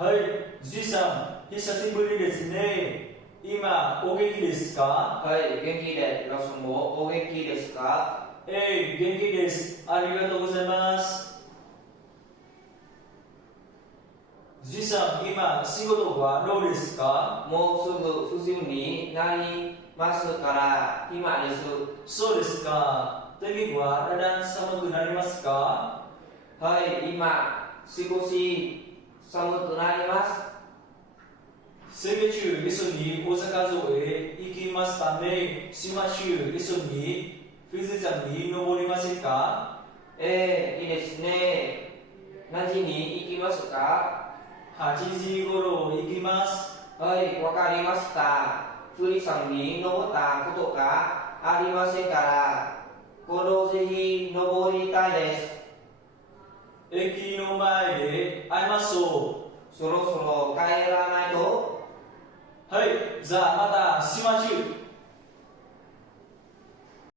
はい、じいさん、久しぶりですね。今、お元気ですか？はい、元気で、皆さんもお元気ですか？元気です。ありがとうございます。じいさん、今、仕事はどうですか？もうすぐ冬になりますから暇です。そうですか。天気はだんだん寒くなりますか？はい、今少し寒くなります。先月中、一緒に大阪城へ行きましたね。島中、一緒に富士山に登りませんか？いいですね。何時に行きますか？8時頃行きます。はい、わかりました。富士山に登ったことがありませんから、今度ぜひ登りたいです。駅の前で会いましょそろそろ帰らないと。う。はい、じゃあまた島中。